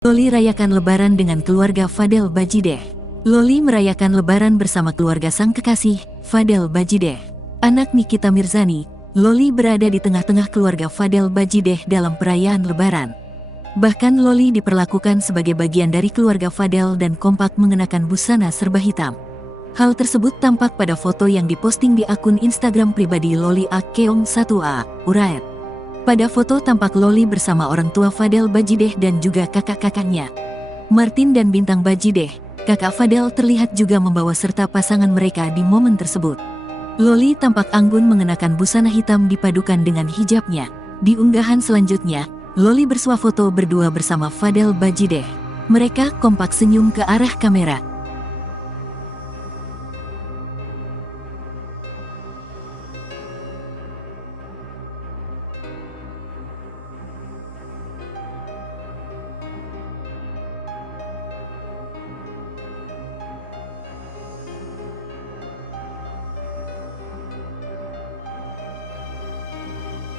Loli rayakan lebaran dengan keluarga Fadel Bajideh. Loli merayakan lebaran bersama keluarga sang kekasih, Fadel Bajideh. Anak Nikita Mirzani, Loli berada di tengah-tengah keluarga Fadel Bajideh dalam perayaan lebaran. Bahkan Loli diperlakukan sebagai bagian dari keluarga Fadel dan kompak mengenakan busana serba hitam. Hal tersebut tampak pada foto yang diposting di akun Instagram pribadi Loli Akeong1A, Uraet. Pada foto tampak Loli bersama orang tua Fadel Bajideh dan juga kakak-kakaknya, Martin dan Bintang Bajideh. Kakak Fadel terlihat juga membawa serta pasangan mereka di momen tersebut. Loli tampak anggun mengenakan busana hitam dipadukan dengan hijabnya. Di unggahan selanjutnya, Loli bersuah foto berdua bersama Fadel Bajideh. Mereka kompak senyum ke arah kamera.